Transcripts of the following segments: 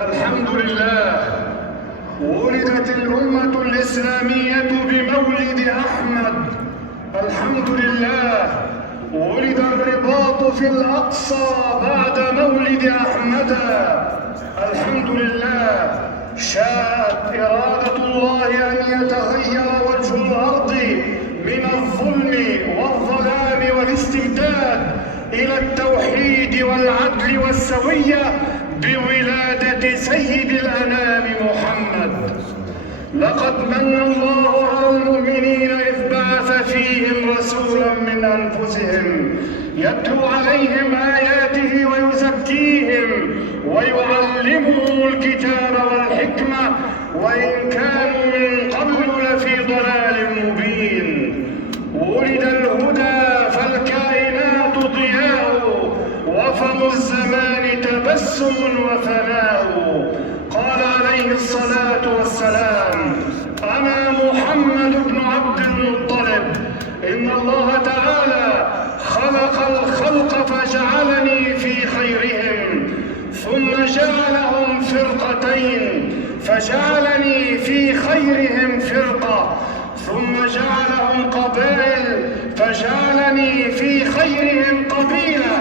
الحمد لله. ولدت الأمة الإسلامية بمولد أحمد. الحمد لله. ولد الرباط في الأقصى بعد مولد أحمد. الحمد لله. شاءت إرادة الله أن يتغير وجه الأرض من الظلم والظلام والاستبداد إلى التوحيد والعدل والسوية بولادة سيد الأنام محمد. لقد من الله على المؤمنين إذ بعث فيهم رسولا من أنفسهم يتلو عليهم آياته ويزكيهم ويعلمهم الكتاب والحكمة وإن كانوا من قبل لفي ضلال مبين. ولد الهدى فالكائنات ضياء وفم الزمان تبسم وفناء. قال عليه الصلاة والسلام: أنا محمد بن عبد المطلب. إن الله تعالى خلق الخلق فجعلني في خيرهم ثم جعلهم فرقتين فجعلني في خيرهم فرقة ثم جعلهم قبائل فجعلني في خيرهم قبيلة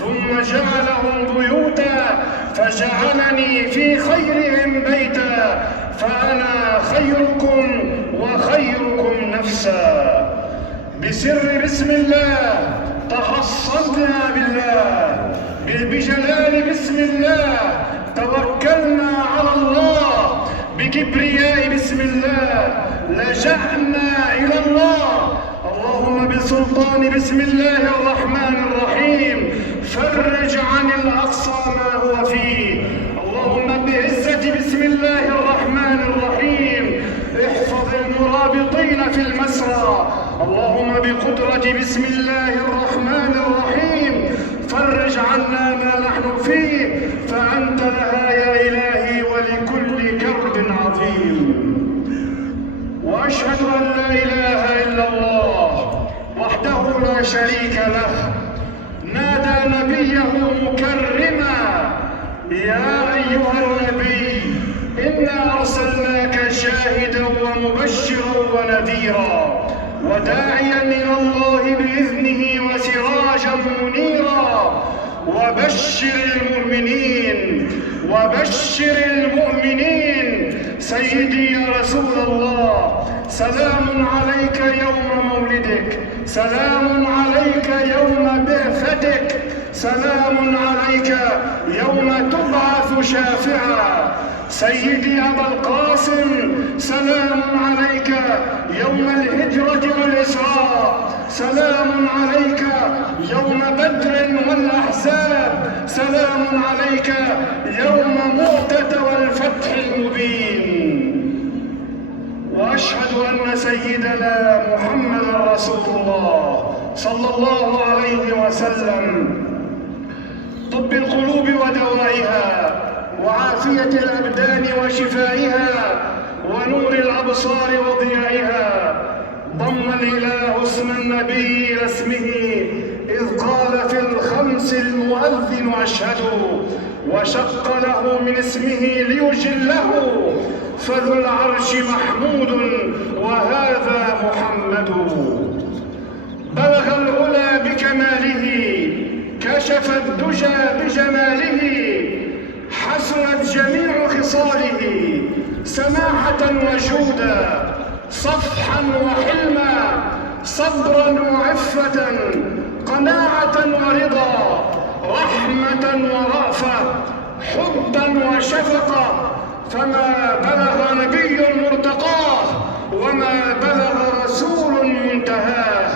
ثم جعلهم بيوتا فجعلني في خيرهم بيتا فأنا خيركم وخيركم نفسا. بسر بسم الله تحصننا بالله، بجلال بسم الله توكلنا على الله، بكبرياء بسم الله لجأنا إلى الله. اللهم بسلطان بسم الله الرحمن الرحيم فرج عن الأقصى ما هو فيه. اللهم بعزة بسم الله الرحمن الرحيم احفظ المرابطين في المسرى. اللهم بقدرة بسم الله الرحمن الرحيم فرج عنا ما نحن فيه فأنت لها يا إلهي ولكل كرب عظيم. وأشهد أن لا إله إلا الله وحده لا شريك له نادى نبيه مكرما: يا أيها النبي إنا أرسلناك شاهدا ومبشرا ونذيرا وداعيا إلى الله بإذنه وسراجا منيرا. وبشر المؤمنين سيدي يا رسول الله، سلام عليك يوم مولدك، سلام عليك يوم بعثتك، سلام عليك يوم تبعث شافعا. سيدي أبا القاسم سلام عليك يوم الهجرة والإسراء، سلام عليك يوم بدر والأحزاب، سلام عليك يوم مؤتة والفتح المبين. وأشهد أن سيدنا محمد رسول الله صلى الله عليه وسلم طب القلوب ودوائها وعافية الأبدان وشفائها ونور الأبصار وضيائها. ضم الإله اسم النبي إلى اسمه إذ قال في الخمس المؤذن أشهد، وشق له من اسمه ليجله فذو العرش محمود وهذا محمد. بلغ العلا بكماله كشف الدجى بجماله حسنت جميع خصاله سماحة وجودا صفحا وحلما صبرا وعفة قناعة ورضا رحمة ورأفة حبا وشفقة. فما بلغ نبي مرتقاه وما بلغ رسول منتهاه.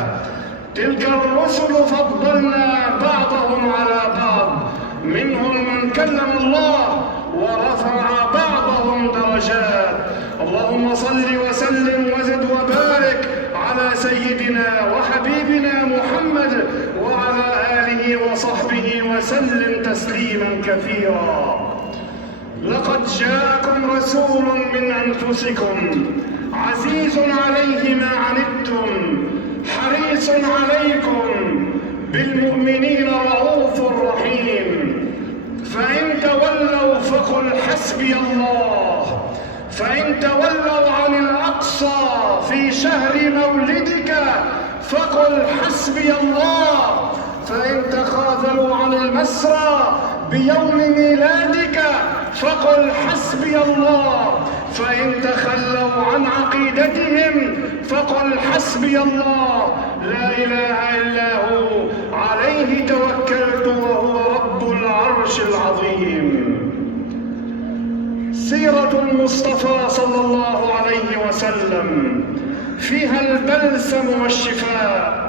تلك الرسل فضلنا بعضهم على بعض، منهم من كلم الله ورفع بعضهم درجات. اللهم صل وسلم وزد وبارك على سيدنا وحبيبنا محمد وعلى آله وصحبه وسلم تسليما كثيرا. لقد جاءكم رسول من أنفسكم عزيز عليه ما عنتم حريص عليكم بالمؤمنين رؤوف رحيم. فإن تولوا فقل حسبي الله. فإن تولوا عن الأقصى في شهر مولدك فقل حسبي الله. فإن تخاذلوا عن المسرى بيوم ميلادك فقل حسبي الله. فإن تخلوا عن عقيدتهم فقل حسبي الله لا إله إلا هو عليه توكلت وهو رب العرش العظيم. سيرة المصطفى صلى الله عليه وسلم فيها البلسم والشفاء.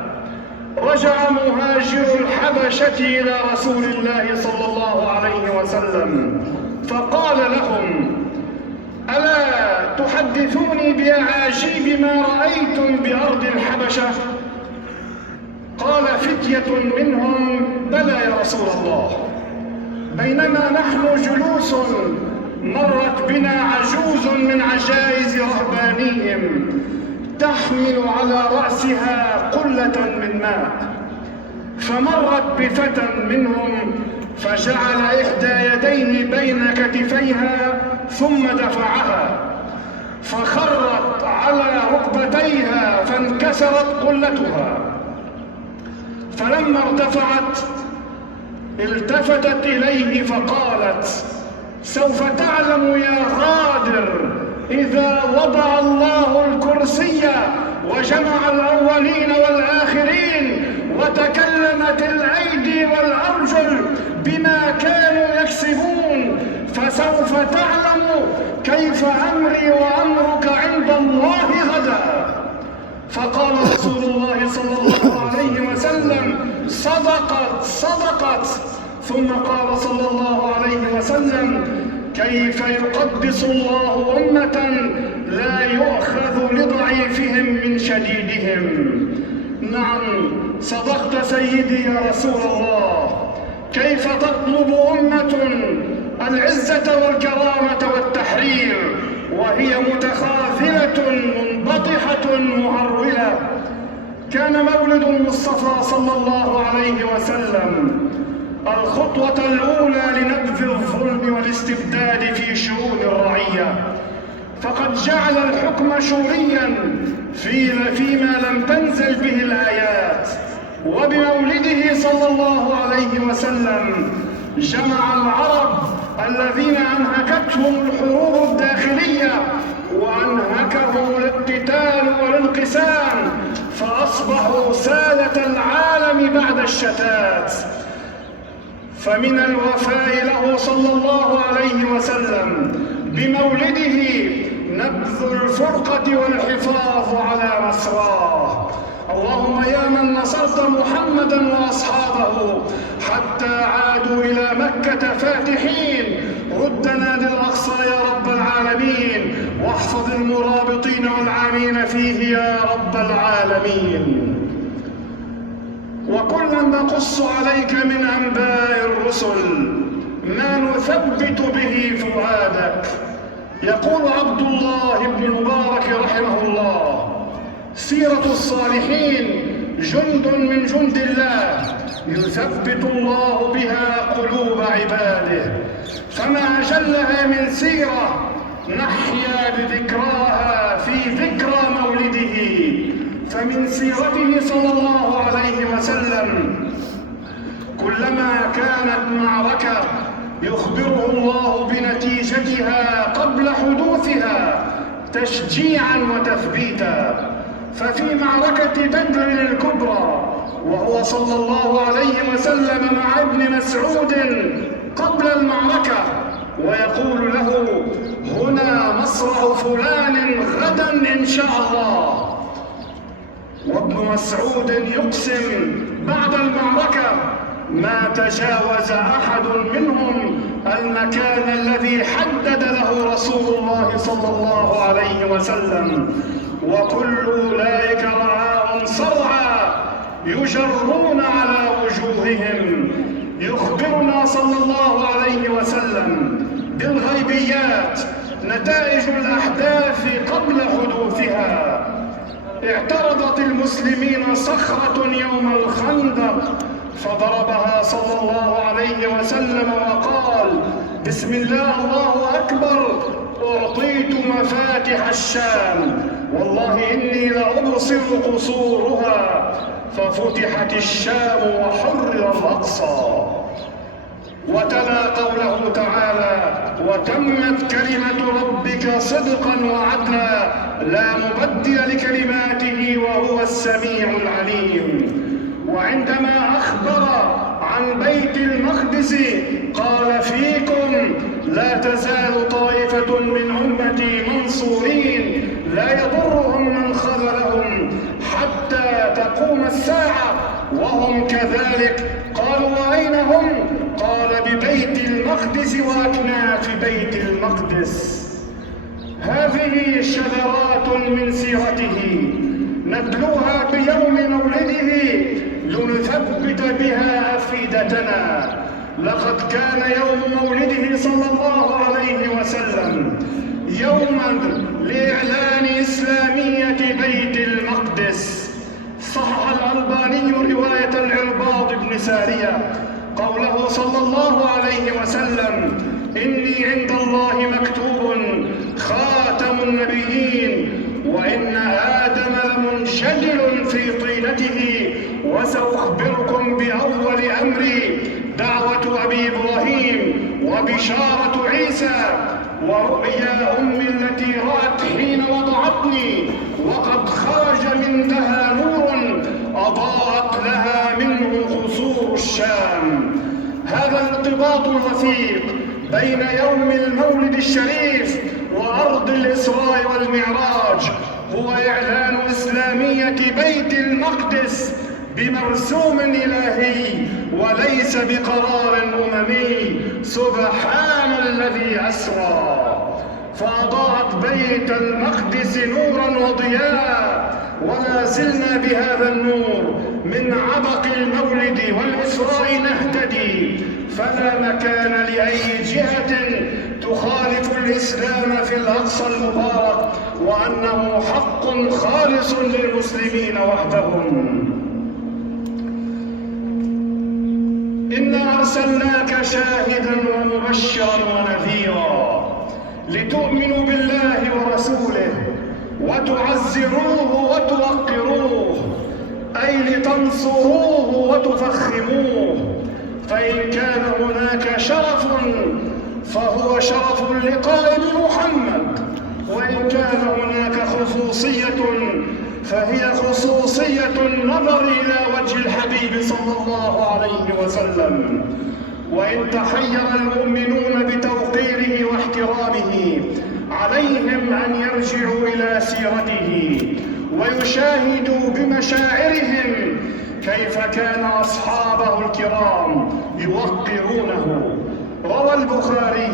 رجع مهاجر الحبشة إلى رسول الله صلى الله عليه وسلم فقال لهم: ألا تحدثوني بأعاجيب ما رأيتم بأرض الحبشة؟ قال فتية منهم: بلى يا رسول الله. بينما نحن جلوس مرت بنا عجوز من عجائز رهبانيهم تحمل على رأسها قلة من ماء، فمرت بفتى منهم فجعل إحدى يديه بين كتفيها ثم دفعها فخرت على ركبتيها فانكسرت قلتها. فلما ارتفعت التفتت إليه فقالت: سوف تعلم يا غادر إذا وضع الله الكرسي وجمع الأولين والآخرين وتكلمت الأيدي والأرجل بما كانوا يكسبون فسوف تعلم كيف أمري وأمرك عند الله غدا. فقال رسول الله صلى الله عليه وسلم: صدقت. ثم قال صلى الله عليه وسلم: كيف يقدس الله أمة لا يؤخذ لضعيفهم من شديدهم. نعم صدقت سيدي يا رسول الله. كيف تطلب أمة العزة والكرامة والتحرير وهي متخاذلة منبطحة مهرولة؟ كان مولد المصطفى صلى الله عليه وسلم الخطوة الأولى لنبذ الظلم والاستبداد في شؤون الرعية، فقد جعل الحكم شوريا فيما لم تنزل به الآيات. وبمولده صلى الله عليه وسلم جمع العرب الذين أنهكتهم الحروب الداخلية وأنهكهم الاقتتال والانقسام فأصبحوا سادة العالم بعد الشتات. فمن الوفاء له صلى الله عليه وسلم بمولده نبذ الفرقة والحفاظ على مسراه. اللهم يا من نصرت محمدا وأصحابه حتى عادوا إلى مكة فاتحين، ردنا للأقصى يا رب العالمين، واحفظ المرابطين والعامين فيه يا رب العالمين. وكلا نقص عليك من أنباء الرسل ما نثبت به فؤادك. يقول عبد الله بن المبارك رحمه الله: سيرة الصالحين جند من جند الله يثبت الله بها قلوب عباده، فما أجلها من سيرة نحيا بذكراها في ذكرى مولده. فمن سيرته صلى الله عليه وسلم كلما كانت معركة يخبره الله بنتيجتها قبل حدوثها تشجيعا وتثبيتا. ففي معركة بدر الكبرى وهو صلى الله عليه وسلم مع ابن مسعود قبل المعركة ويقول له: هنا مصرع فلان غدا إن شاء الله. وابن مسعود يقسم بعد المعركة: ما تجاوز أحد منهم المكان الذي حدد له رسول الله صلى الله عليه وسلم، وكل أولئك رعاهم صرعى يجرون على وجوههم. يخبرنا صلى الله عليه وسلم بالغيبيات، نتائج الأحداث قبل حدوثها. اعترضت المسلمين صخرة يوم الخندق فضربها صلى الله عليه وسلم وقال: بسم الله الله أكبر، أعطيت مفاتح الشام، والله إني لأبصر قصورها، ففتحت الشام وحرر الأقصى. وتلا قوله تعالى: وتمت كلمة ربك صدقا وعدلا لا مبدل لكلماته وهو السميع العليم. وعندما أخبر عن بيت المقدس قال: فيكم لا تزال طائفة من أمتي منصورين لا يضرهم من خذلهم حتى تقوم الساعة وهم كذلك. قالوا: وأين هم؟ قال: ببيت المقدس وأكناف بيت المقدس. هذه شذرات من سيرته نتلوها بيوم مولده لنثبت بها أفئدتنا. لقد كان يوم مولده صلى الله عليه وسلم يوما لإعلان إسلامية بيت المقدس. صح الألباني رواية العرباض بن سارية قوله صلى الله عليه وسلم: إني عند الله مكتوب خاتم النبيين، وإن آدم لمنشجل في طينته، وسأخبركم بأول أمري دعوة أبي إبراهيم وبشارة عيسى ورؤيا أمي التي رأت حين وضعتني، وقد خرج من لها نور أضاءت لها منه قصور الشام. هذا الارتباط الوثيق بين يوم المولد الشريف وأرض الإسراء والمعراج هو إعلان إسلامية بيت المقدس بمرسوم إلهي وليس بقرار أممي. سبحان الذي أسرى، فأضاءت بيت المقدس نورا وضياء، ولا زلنا بهذا النور من عبق المولد والإسراء نهتدي، فلا مكان لأي جهة تخالف الإسلام في الأقصى المبارك، وأنه حق خالص للمسلمين وحدهم. إنا أرسلناك شاهدا ومبشرا ونذيرا لتؤمنوا بالله ورسوله وتعزروه وتوقروه، أي لتنصروه وتفخموه. فإن كان هناك شرف فهو شرف اللقاء بمحمد، وإن كان هناك خصوصية فهي خصوصية النظر إلى وجه الحبيب صلى الله عليه وسلم. وإن تحير المؤمنون بتوقيره واحترامه عليهم أن يرجعوا إلى سيرته ويشاهدوا بمشاعرهم كيف كان أصحابه الكرام يوقرونه. روى البخاري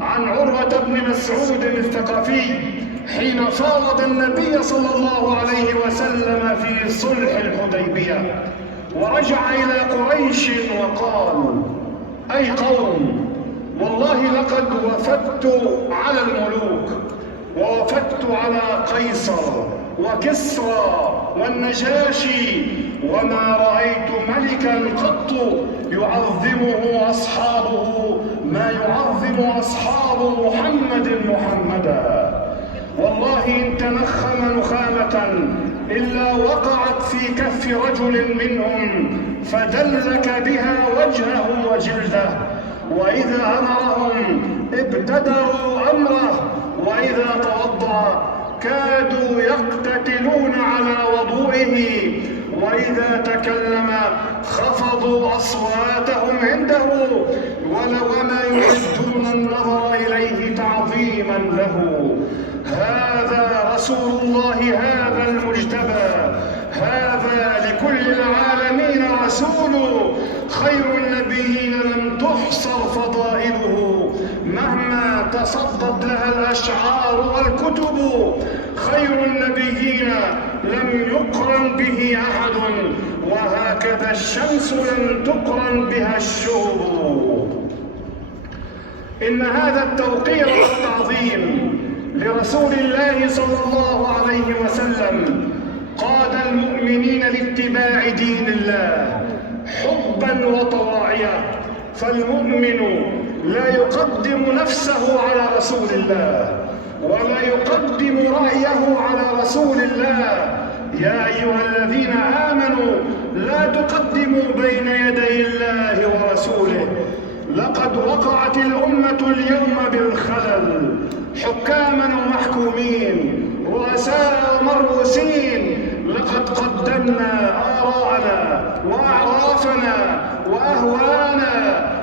عن عروة بن مسعود الثقفي حين فاوض النبي صلى الله عليه وسلم في صلح الحديبية ورجع إلى قريش وقال: أي قوم، والله لقد وفدت على الملوك ووفدت على قيصر وكسرى والنجاشي، وما رأيت ملكا قط يعظمه أصحابه ما يعظم أصحاب محمد محمدا. والله إن تنخم نخامة إلا وقعت في كف رجل منهم فدلك بها وجهه وجلده، وإذا أمرهم ابتدروا أمره، وإذا توضأ كادوا يقتتلون على وضوئه، وإذا تكلم خفضوا أصواتهم عنده وما يعدون النظر إليه تعظيما له. هذا رسول الله، هذا المجتبى، هذا لكل العالمين رسول، خير النبيين لم تحصر فضائله مهما تصدت لها الأشعار والكتب، خير النبيين لم يقرن به أحد، وهكذا الشمس لم تقرن بها الشهب. إن هذا التوقير والتعظيم لرسول الله صلى الله عليه وسلم قاد المؤمنين لاتباع دين الله حبا وطواعية. فالمؤمن لا يقدم نفسه على رسول الله ولا يقدم رأيه على رسول الله. يا أيها الذين آمنوا لا تقدموا بين يدي الله ورسوله. لقد وقعت الأمة اليوم بالخلل، حكاما ومحكومين، رؤساء ومرؤوسين. لقد قدمنا آراءنا وأعرافنا وأهواءنا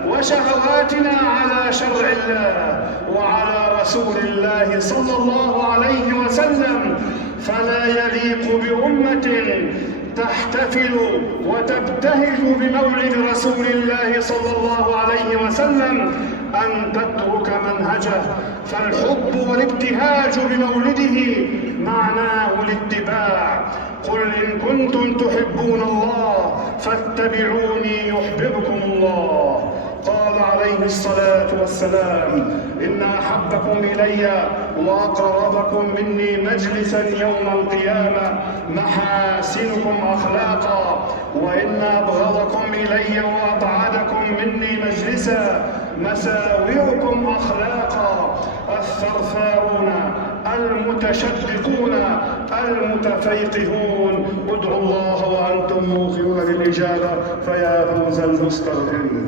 وشهواتنا على شرع الله وعلى رسول الله صلى الله عليه وسلم. فلا يليق بأمة تحتفل وتبتهج بمولد رسول الله صلى الله عليه وسلم أن تترك منهجه. فالحب والابتهاج بمولده معناه الاتباع. قل إن كنتم تحبون الله فاتبعوني يحببكم الله. قال عليه الصلاة والسلام: إن أحبكم إلي وأقربكم مني مجلسا يوم القيامة محاسنكم أخلاقا، وإن أبغضكم إلي وأبعدكم مني مجلسا مساوئكم أخلاقا. الثرثارون المتشدقون المتفيقهون. ادعوا الله وأنتم موقنون بالإجابة فيا فوز المستغفرين.